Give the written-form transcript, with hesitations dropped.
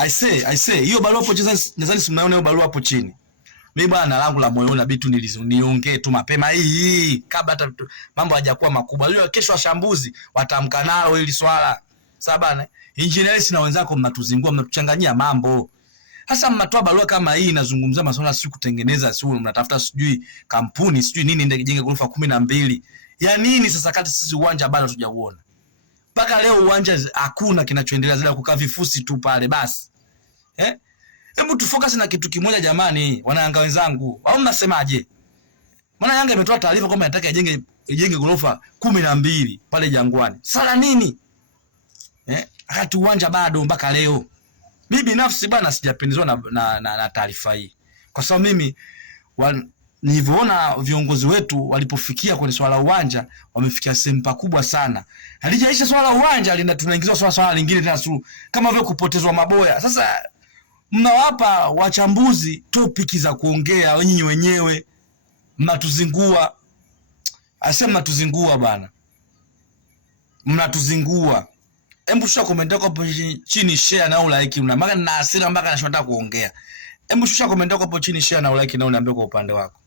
I say hiyo barua hapo chini, nadhani si mnaona hiyo barua hapo chini. Mimi bwana langu la moyo na bitu niongee tu mapema hii kabla hata mambo hajakuwa makubwa. Leo kesho washambuzi watamka nalo hili swala. Sawa bana? Engineers na wenzako mnatuzingua, mnatuchanganyia mambo. Sasa mnatoa barua kama hii inazungumzia masuala si kutengeneza, si mnatafuta sijui kampuni, sijui nini ndio kijenge ghorofa 12. Ya nini sasa kati sisi uwanja bado hatujauona. Mpaka leo uwanja hakuna kinachoendelea zaidi kukaa vifusi tu pale basi. Hebu tufocus na kitu kimoja jamani, wanayanga wenzangu. Au mnasemaje? Maana Yanga imetoa taarifa kwamba inataka ijenge ghorofa 12 pale Jangwani. Sala nini? Hata uwanja bado mpaka leo. Mimi binafsi bana sijapendezwa na taarifa hii. Kwa sababu mimi nilivyoona viongozi wetu walipofikia kwenye swala la uwanja, wamefikia sehemu pakubwa sana. Halijaisha swala la uwanja, tunaingizwa swala lingine tena kama vile kupotezwa maboya. Sasa mnawapa wachambuzi topiki za kuongea wenyewe, mnatuzingua. Asema mnatuzingua bana. Mnatuzingua. Hebu shusha comment yako hapo chini, share na like. Maana na hasira mpaka nashinda kuongea. Hebu shusha comment yako hapo chini, share na like na uniambie kwa upande wako.